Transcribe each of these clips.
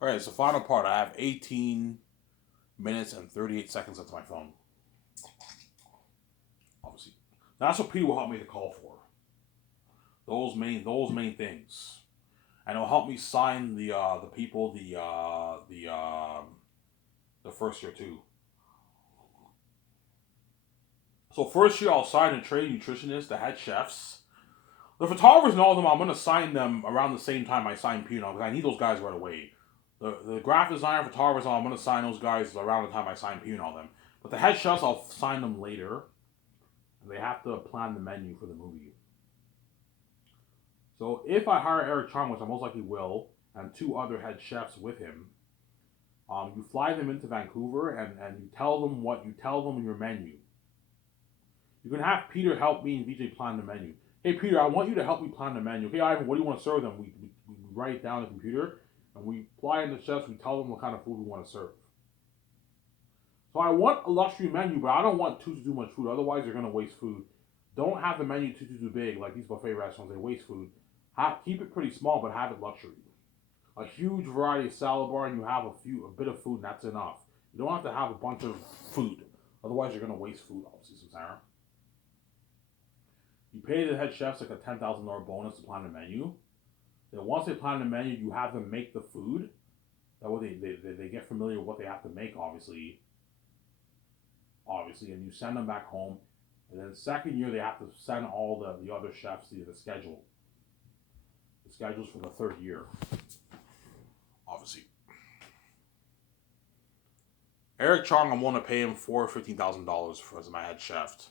All right, so final part. I have 18 minutes and 38 seconds left to my phone. Obviously, that's what Peter will help me to call for. Those main things, and it'll help me sign the people the first year too. So first year I'll sign and train nutritionists, the head chefs, the photographers, and all of them. I'm gonna sign them around the same time I sign Pino because I need those guys right away. The graphic designer, photographers, I'm gonna sign those guys around the time I sign Pino and all them. But the head chefs I'll sign them later. And they have to plan the menu for the movie. So if I hire Eric Chong, which I most likely will, and two other head chefs with him, you fly them into Vancouver and you tell them in your menu. You can have Peter help me and VJ plan the menu. Hey Peter, I want you to help me plan the menu. Okay, Ivan, what do you want to serve them? We write it down on the computer and we fly in the chefs. We tell them what kind of food we want to serve. So I want a luxury menu, but I don't want too much food. Otherwise, you're gonna waste food. Don't have the menu too big like these buffet restaurants. They waste food. Keep it pretty small, but have it luxury. A huge variety of salad bar, and you have a bit of food, and that's enough. You don't have to have a bunch of food. Otherwise, you're gonna waste food. Obviously, Sarah. You pay the head chefs like a $10,000 bonus to plan the menu. Then once they plan the menu, you have them make the food. That way they get familiar with what they have to make, obviously, and you send them back home. And then second year, they have to send all the other chefs the schedules for the third year, obviously. Eric Chong, I'm willing to pay him $15,000 for as my head chef.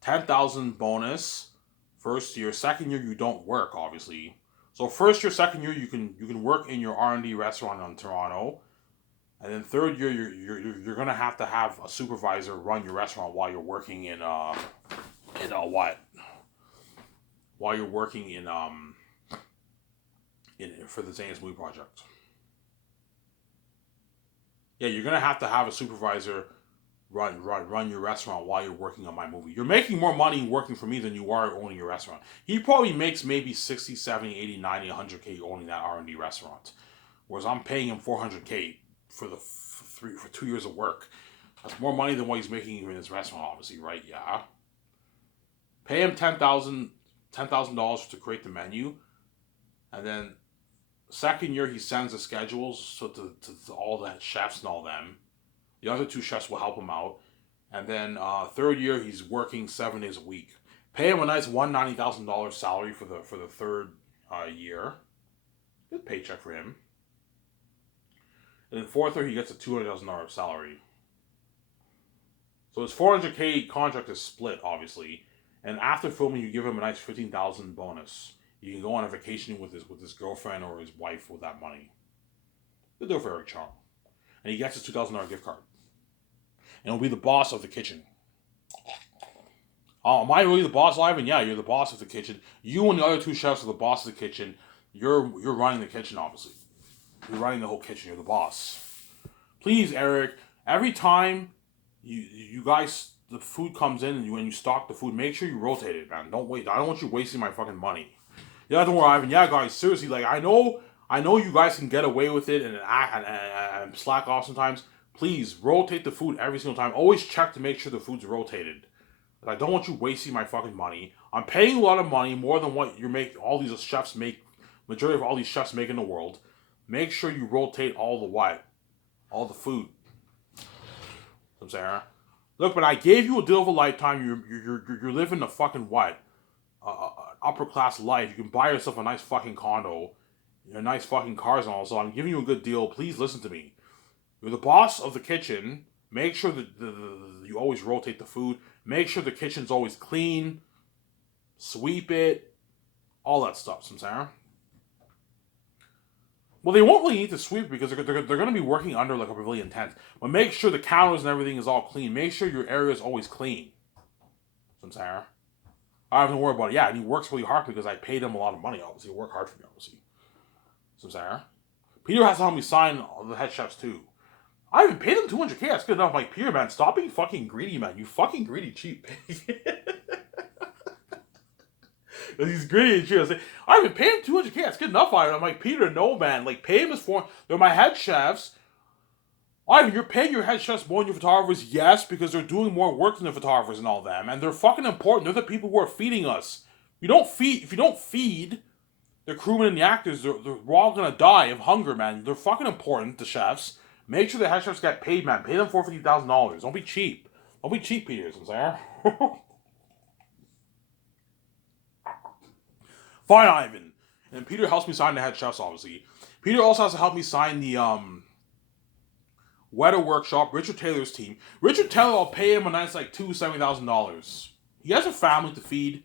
10,000 bonus first year. Second year, you don't work, obviously. So first year, second year, you can work in your R&D restaurant in Toronto. And then third year, you're gonna have to have a supervisor run your restaurant while you're working in what? While you're working in for the Zane's movie project. Yeah, you're gonna have to have a supervisor run your restaurant while you're working on my movie. You're making more money working for me than you are owning your restaurant. He probably makes maybe 60, 70, 80, 90, 100K owning that R&D restaurant. Whereas I'm paying him 400K for 2 years of work. That's more money than what he's making in his restaurant, obviously, right? Yeah. Pay him $10,000 to create the menu, and then second year he sends the schedules so to all the chefs and all them. The other two chefs will help him out, and then third year he's working 7 days a week. Pay him a nice $190,000 salary for the third year. Good paycheck for him. And then fourth year he gets a $200,000 salary. So his 400K contract is split, obviously. And after filming, you give him a nice 15,000 bonus. You can go on a vacation with his girlfriend or his wife with that money. Good deal for Eric Chong. And he gets his $2,000 gift card. And he'll be the boss of the kitchen. Am I really the boss, Ivan? Yeah, you're the boss of the kitchen. You and the other two chefs are the boss of the kitchen. You're running the kitchen, obviously. You're running the whole kitchen. You're the boss. Please, Eric. Every time you guys the food comes in and when you stock the food, make sure you rotate it, man. Don't wait. I don't want you wasting my fucking money. Yeah, don't worry, Ivan. Yeah, guys, seriously, like I know you guys can get away with it and slack off sometimes. Please rotate the food every single time. Always check to make sure the food's rotated. I don't want you wasting my fucking money. I'm paying a lot of money, more than what you're making. All these chefs make, majority of all these chefs make in the world. Make sure you rotate all the food. I'm saying, huh? Look, but I gave you a deal of a lifetime. You're living a fucking what? Upper class life. You can buy yourself a nice fucking condo, a nice fucking cars and all. So I'm giving you a good deal. Please listen to me. You're the boss of the kitchen. Make sure that you always rotate the food. Make sure the kitchen's always clean. Sweep it. All that stuff. So I'm saying. Well, they won't really need to sweep because they're going to be working under like a pavilion tent. But make sure the counters and everything is all clean. Make sure your area is always clean. So I'm saying. I don't have to worry about it. Yeah, and he works really hard because I paid him a lot of money, obviously. He worked hard for me, obviously. So I'm saying. Peter has to help me sign the head chefs too. I even paid him 200K. That's good enough. Like, Peter, man, stop being fucking greedy, man. You fucking greedy cheap. He's greedy and shit. I was like, Ivan, pay him 200K. That's good enough, Ivan. I'm like, Peter, no, man. Like, pay him his four. They're my head chefs. Ivan, you're paying your head chefs more than your photographers, yes, because they're doing more work than the photographers and all them, and they're fucking important. They're the people who are feeding us. If you don't feed the crewmen and the actors, we're all gonna die of hunger, man. They're fucking important, the chefs. Make sure the head chefs get paid, man. Pay them $450,000. Don't be cheap. Don't be cheap, Peter. I'm saying. Fine, Ivan. And Peter helps me sign the head chefs, obviously. Peter also has to help me sign the Weather Workshop, Richard Taylor's team. Richard Taylor, I'll pay him a nice like $70,000. He has a family to feed.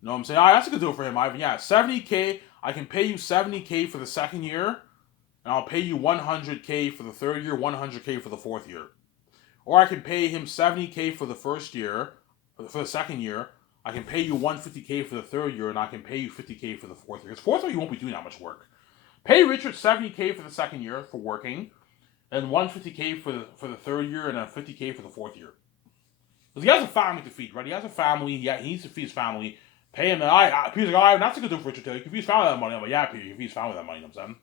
You know what I'm saying? That's a good deal for him, Ivan. Yeah, $70K. I can pay you $70K for the second year, and I'll pay you $100K for the third year, $100K for the fourth year. Or I can pay him $70K for the first year, for the second year. I can pay you $150K for the third year, and I can pay you $50K for the fourth year. Because fourth year, you won't be doing that much work. Pay Richard $70K for the second year for working, and $150K for the third year, and then $50K for the fourth year. Because he has a family to feed, right? He has a family. Yeah, he needs to feed his family. Pay him. And Peter's like, that's a good deal for Richard Taylor. You can feed his family that money. I'm like, yeah, Peter, you can feed his family that money. You know what I'm saying?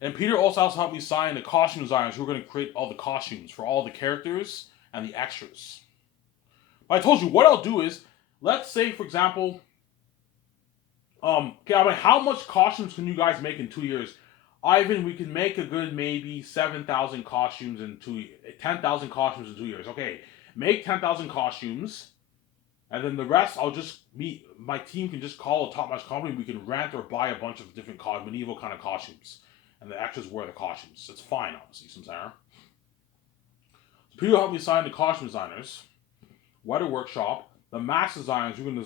And Peter also has to help me sign the costume designers who are going to create all the costumes for all the characters and the extras. But I told you, what I'll do is, let's say, for example, how much costumes can you guys make in 2 years? Ivan, we can make a good maybe 7,000 costumes in 10,000 costumes in 2 years. Okay, make 10,000 costumes, and then the rest, my team can just call a top-notch company. We can rent or buy a bunch of different medieval kind of costumes, and the extras wear the costumes. It's fine, obviously, sometimes. So Peter helped me sign the costume designers, Weather Workshop, the mask designers who can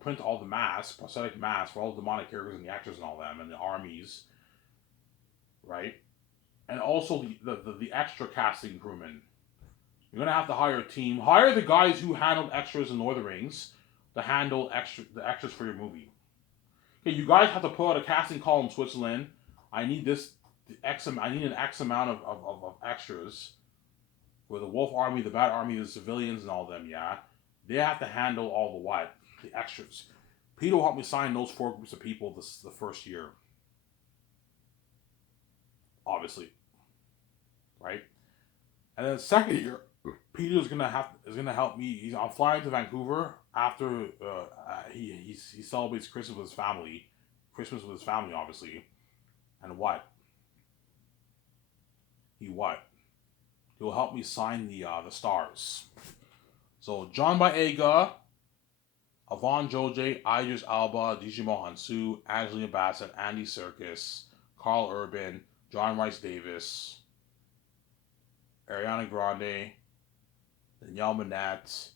print all the masks, prosthetic masks for all the demonic characters and the actors and all them, and the armies. Right? And also the extra casting crewmen. You're going to have to hire a team. Hire the guys who handled extras in Lord of the Rings to handle the extras for your movie. Okay, you guys have to put out a casting call in Switzerland. I need an X amount of extras. For the Wolf Army, the Bat Army, the civilians and all of them, yeah. They have to handle all the extras. Peter will help me sign those 4 groups of people the first year. Obviously, right? And then the second year, Peter is gonna help me. I'm flying to Vancouver after he celebrates Christmas with his family. Obviously. And what? He'll help me sign the stars. So John Boyega, Yvonne Joje, Idris Elba, Djimon Hounsou, Angelina Bassett, Andy Serkis, Carl Urban, John Rhys Davis, Ariana Grande, Danielle Minette,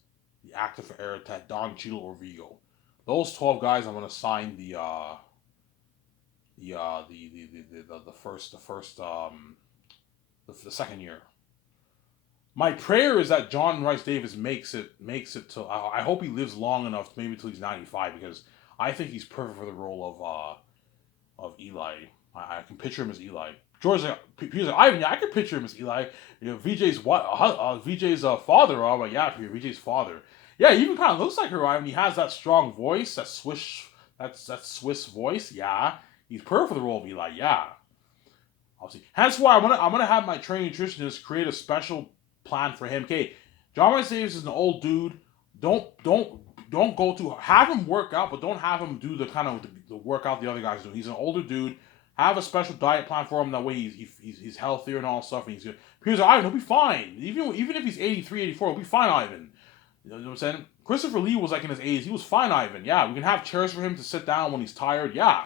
the actor for Eratet, Don Cheadle or Vigo. Those 12 guys, I'm gonna sign the second year. My prayer is that John Rhys Davis makes it to. I hope he lives long enough, maybe till he's 95, because I think he's perfect for the role of Eli. I can picture him as Eli. George's like, Peter's like, Ivan, yeah, I can picture him as Eli. You know, VJ's father. Oh, like, yeah, VJ's father. Yeah, he even kind of looks like her, Ivan. He has that strong voice, that Swiss voice. Yeah, he's perfect for the role of Eli. Yeah, obviously. Hence why I'm gonna have my training nutritionist create a special plan for him. Okay, John Rhys Davis is an old dude. Don't go to have him work out, but don't have him do the kind of the workout the other guys do. He's an older dude. Have a special diet plan for him. That way he's healthier and all stuff. And he's good. Peter's like, Ivan, he'll be fine. Even if he's 83, 84, he'll be fine, Ivan. You know what I'm saying? Christopher Lee was like in his 80s. He was fine, Ivan. Yeah, we can have chairs for him to sit down when he's tired. Yeah.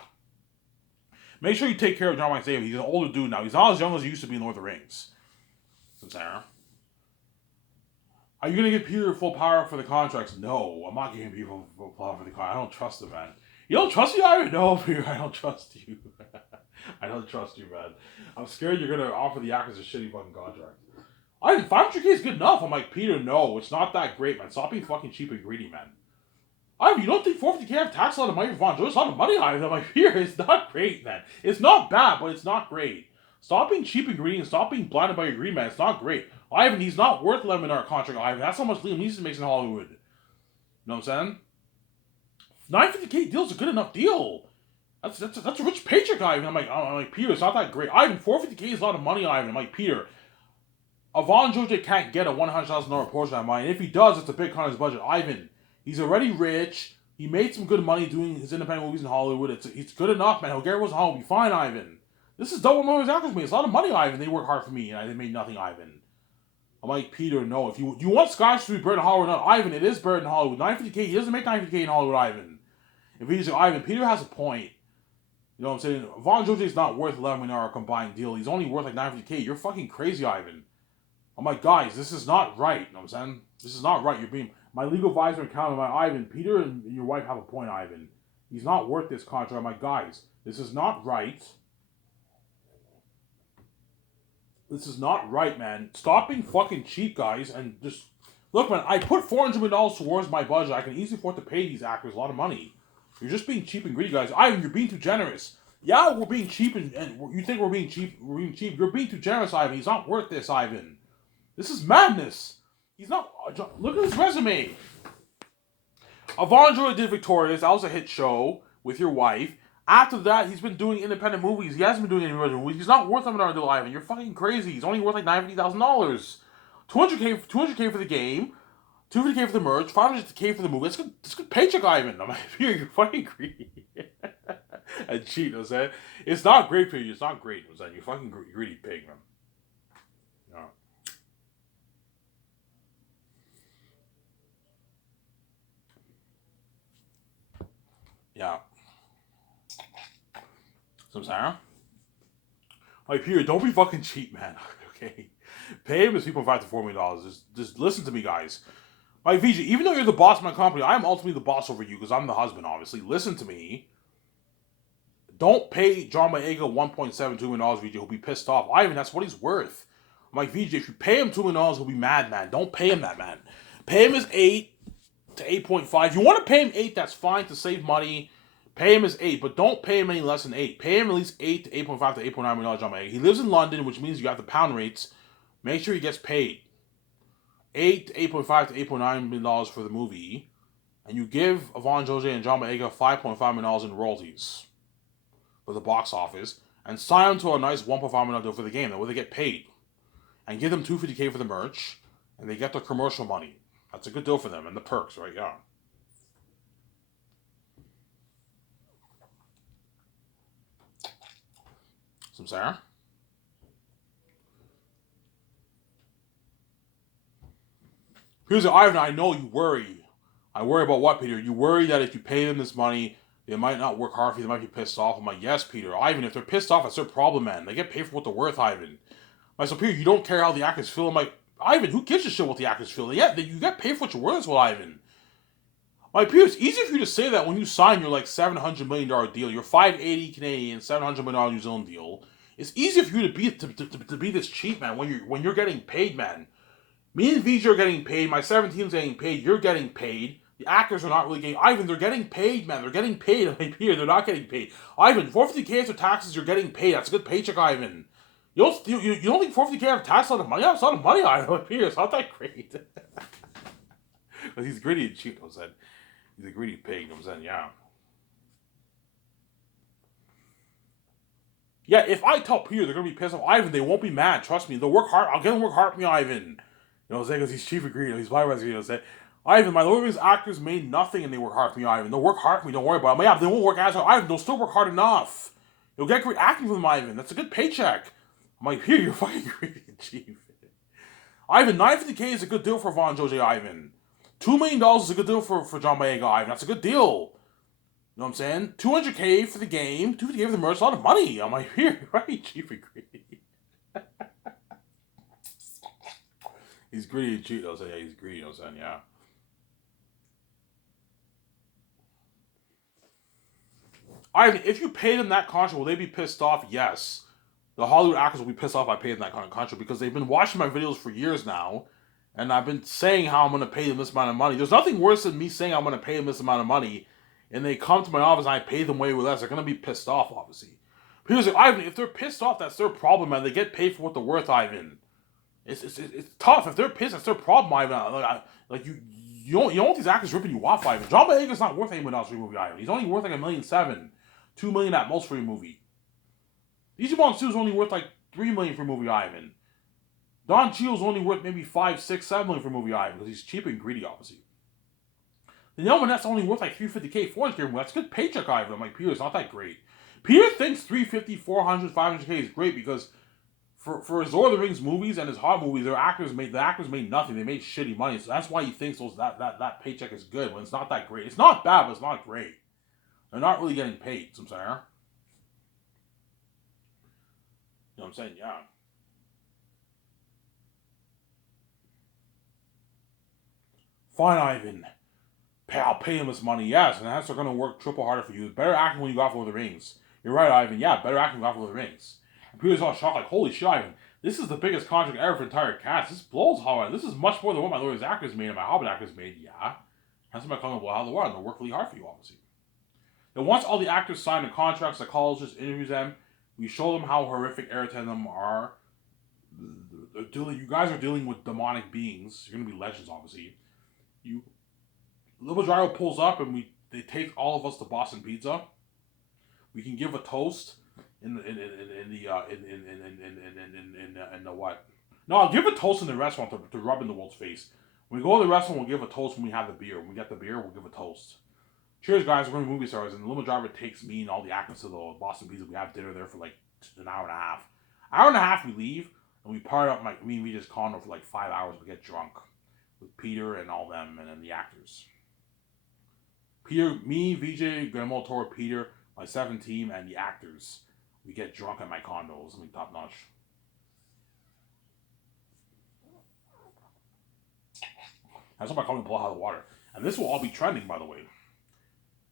Make sure you take care of John Rhys Davis. He's an older dude now. He's not as young as he used to be in Lord of the Rings. Sarah. Are you going to give Peter full power for the contracts? No, I'm not giving Peter full power for the contracts. I don't trust the man. You don't trust me, Ivan? No, Peter, I don't trust you. I don't trust you, man. I'm scared you're going to offer the actors a shitty fucking contract. Ivan, 500K is good enough. I'm like, Peter, no, it's not that great, man. Stop being fucking cheap and greedy, man. Ivan, you don't think 450K have tax a lot of money for Von Jones? It's a lot of money, Ivan. I'm like, Peter, it's not great, man. It's not bad, but it's not great. Stop being cheap and greedy and stop being blinded by your greed, man. It's not great. Ivan, he's not worth $11 contract, Ivan. That's how much Liam Neeson makes in Hollywood. You know what I'm saying? $950K deal's a good enough deal. That's a rich paycheck, Ivan. I'm like, Peter, it's not that great. Ivan, $450K is a lot of money, Ivan. I'm like, Peter, Ivan Jose can't get a $100,000 portion of mine. And if he does, it's a big cut on his budget. Ivan, he's already rich. He made some good money doing his independent movies in Hollywood. It's good enough, man. He'll get Rose Hall will be fine, Ivan. This is double what his actors made. It's a lot of money, Ivan. They work hard for me, and they made nothing, Ivan. I'm like, Peter, no. If you want Scotch to be buried in Hollywood, not Ivan, it is buried in Hollywood. $950K, he doesn't make $950K in Hollywood, Ivan. If he's Ivan, Peter has a point. You know what I'm saying? Von Jose's not worth $11 million combined deal. He's only worth like $950K. You're fucking crazy, Ivan. I'm like, guys, this is not right. You know what I'm saying? This is not right. You're being my legal advisor and counter. My Ivan, Peter and your wife have a point, Ivan. He's not worth this contract. I'm like, guys, this is not right. This is not right, man. Stop being fucking cheap, guys, and just look, man. I put $400 million towards my budget. I can easily afford to pay these actors a lot of money. You're just being cheap and greedy, guys. Ivan, you're being too generous. Yeah, we're being cheap, and you think we're being cheap. We're being cheap. You're being too generous, Ivan. He's not worth this, Ivan. This is madness. He's not. Look at his resume. Ivan Joy did Victorious. That was a hit show with your wife. After that, he's been doing independent movies. He hasn't been doing any original movies. He's not worth $1 million, Ivan. You're fucking crazy. He's only worth like $950,000. $200K for the game. $250K for the merch. $500K for the movie. It's a good paycheck, Ivan. I'm like, you're fucking greedy. And cheat, you know what I'm saying? It's not great for you. It's not great. You know what I'm saying? You're fucking greedy pig, man. Yeah. So I'm saying? Like, Peter, don't be fucking cheap, man. Okay? Pay him his $3.5 to $4 million. Just listen to me, guys. Like, VJ, even though you're the boss of my company, I'm ultimately the boss over you because I'm the husband, obviously. Listen to me. Don't pay John Boyega $1.72 million, VJ. He'll be pissed off. Ivan, that's what he's worth. I'm like, VJ, if you pay him $2 million, he'll be mad, man. Don't pay him that, man. Pay him his 8 to 8.5. If you want to pay him 8, that's fine to save money. Pay him his 8, but don't pay him any less than 8. Pay him at least 8 to 8.5 to $8.9 million, John Boyega. He lives in London, which means you have the pound rates. Make sure he gets paid. 8 to 8.5 to $8.9 million for the movie. And you give Ivan Jose and John Boyega $5.5 million in royalties for the box office, and sign them to a nice $1.5 million deal for the game. That way they get paid. And give them $250K for the merch, and they get their commercial money. That's a good deal for them, and the perks, right? Yeah. Some Sarah? Here's Ivan, I know you worry. I worry about what, Peter? You worry that if you pay them this money, they might not work hard for you. They might be pissed off. I'm like, yes, Peter. Ivan, if they're pissed off, that's their problem, man. They get paid for what they're worth, Ivan. I'm like, so, Peter, you don't care how the actors feel. I'm like, Ivan, who gives a shit what the actors feel? Yeah, you get paid for what you're worth as well, Ivan. Like, Peter, it's easy for you to say that when you sign your, like, $700 million deal, your 580 Canadian, $700 million New Zealand deal. It's easy for you to be this cheap, man, when you're getting paid, man. Me and VJ are getting paid. My 17's getting paid. You're getting paid. The actors are not really getting. Ivan, they're getting paid, man. They're getting paid. I mean, here, they're not getting paid. Ivan, $450K after taxes, you're getting paid. That's a good paycheck, Ivan. You don't think $450K after taxes is a lot of money? That's a lot of money, Ivan. Here, it's not that great. But he's greedy and cheap, I'm saying. He's a greedy pig, I'm saying, yeah. Yeah, if I tell Peter they're going to be pissed off, Ivan, they won't be mad. Trust me. They'll work hard. I'll get them to work hard for me, Ivan. You know what I'm saying? Because he's cheap and greedy. He's my resume. You know what I'm saying? Ivan, my Lord of actors made nothing and they work hard for me, Ivan. They'll work hard for me. Don't worry about it. Yeah, they won't work as hard. Ivan, they'll still work hard enough. You'll get great acting from them, Ivan. That's a good paycheck. I'm like, here, you're fucking greedy and cheap. Ivan, $950K is a good deal for Von Jose, Ivan. $2 million is a good deal for John Boyega, Ivan. That's a good deal. You know what I'm saying? $200K for the game, $250K for the merch, a lot of money. I'm like, here, right? Cheap and greedy. He's greedy and cheap. I was saying, yeah, he's greedy. I was saying, yeah. Ivan, if you paid them that contract, will they be pissed off? Yes. The Hollywood actors will be pissed off if I paid them that kind of contract because they've been watching my videos for years now, and I've been saying how I'm going to pay them this amount of money. There's nothing worse than me saying I'm going to pay them this amount of money, and they come to my office and I pay them way less. They're going to be pissed off, obviously. Here's like, Ivan, if they're pissed off, that's their problem, man. They get paid for what they're worth, Ivan. It's tough. If they're pissed, that's their problem, Ivan. Like you you don't want these actors ripping you off, Ivan. John Boyega's not worth $8 million for a movie, Ivan. He's only worth like $1.7 million, $2 million at most for a movie. Digimon 2 is only worth like $3 million for a movie, Ivan. Don Cheadle's only worth maybe $5, $6, $7 million for a movie, Ivan, because he's cheap and greedy, obviously. Danielle Manette's only worth like $350K, $400K. That's a good paycheck, Ivan. I'm like, Peter's not that great. Peter thinks $350, $400, $500K is great because for his Lord of the Rings movies and his Hobbit movies, the actors made nothing. They made shitty money, so that's why he thinks that paycheck is good when it's not that great. It's not bad, but it's not great. They're not really getting paid. So I'm saying, you know what I'm saying? Yeah. Fine, Ivan. I'll pay him his money, yes, and that's going to work triple harder for you. Better acting when you got Lord of the Rings. You're right, Ivan. Yeah, better acting when you got Lord of the Rings. And Peter's all shocked, like, holy shit, Ivan. This is the biggest contract ever for the entire cast. This blows Hobbit. This is much more than what my Lord of the Rings actors made and my Hobbit actors made. Yeah. That's my comment blow out of the water. They'll work really hard for you, obviously. And once all the actors sign the contracts, psychologists interviews them, we show them how horrific Eric and them are. You guys are dealing with demonic beings. You're going to be legends, obviously. Little Gyro pulls up and they take all of us to Boston Pizza. We can give a toast in the what? No, I'll give a toast in the restaurant to rub in the world's face. When we go to the restaurant, we'll give a toast when we have the beer. When we get the beer, we'll give a toast. Cheers, guys. We're going to movie stars, and the limo driver takes me and all the actors to the Boston Pizza. We have dinner there for like an hour and a half. Hour and a half, we leave, and we part up me and Regis condo for like 5 hours. We get drunk with Peter and all them, and then the actors. Peter, me, VJ, Guillermo del Toro, Peter, my 7 team, and the actors. We get drunk at my condo. It was something top notch. That's what my condo blow out of the water. And this will all be trending, by the way.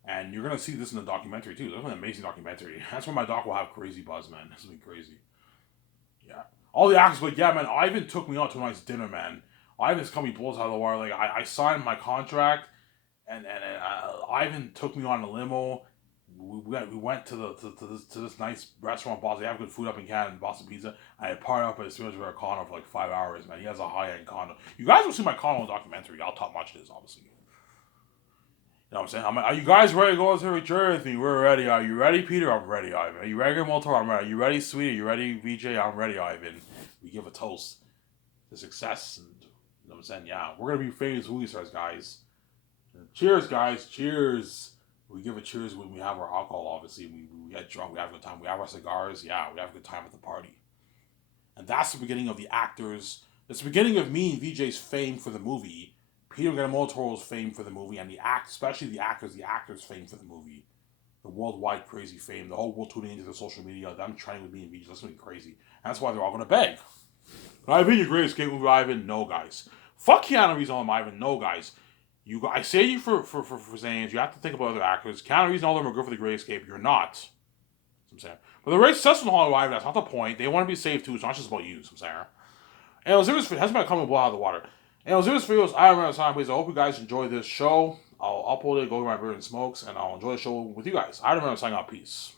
And you're going to see this in the documentary, too. That's an amazing documentary. That's where my doc will have crazy buzz, man. This will be crazy. Yeah. All the actors, but yeah, man, Ivan took me out to a nice dinner, man. Ivan's coming blows out of the water. Like, I signed my contract. And Ivan took me on a limo. We went to this nice restaurant, Boston. They have good food up in Canada, Boston Pizza. I parted up as soon as we were at condo for like 5 hours, man. He has a high-end condo. You guys will see my condo documentary. How top notch it is, obviously. You know what I'm saying? Are you guys ready to go to Jersey? We're ready. Are you ready, Peter? I'm ready, Ivan. Are you ready, Motor? I'm ready. Are you ready, Sweetie? Are you ready, VJ? I'm ready, Ivan. We give a toast to success. And, you know what I'm saying? Yeah. We're going to be famous movie stars, guys. Cheers, guys. Cheers. We give a cheers when we have our alcohol, obviously. We get drunk. We have a good time. We have our cigars. Yeah, we have a good time at the party. And that's the beginning of the actors. It's the beginning of me and VJ's fame for the movie. Peter Guillermo del Toro's fame for the movie. And especially the actors' fame for the movie. The worldwide crazy fame. The whole world tuning into the social media. Them training with me and VJ. That's going to be crazy. And that's why they're all going to beg. Ivan, your greatest escape movie, Ivan? No, guys. Fuck Keanu Reeves on Ivan. No, guys. I say you for saying you have to think about other actors. Keanu Reeves and all of them are good for the Great Escape. You're not. I'm saying. But the race successful in Hollywood, that's not the point. They want to be safe too. It's not just about you. I'm saying. And Osiris has been coming blow out of the water. And Osiris videos, I remember time, please. I hope you guys enjoy this show. I'll upload it, go to my beer and smokes, and I'll enjoy the show with you guys. I remember signing out. Peace.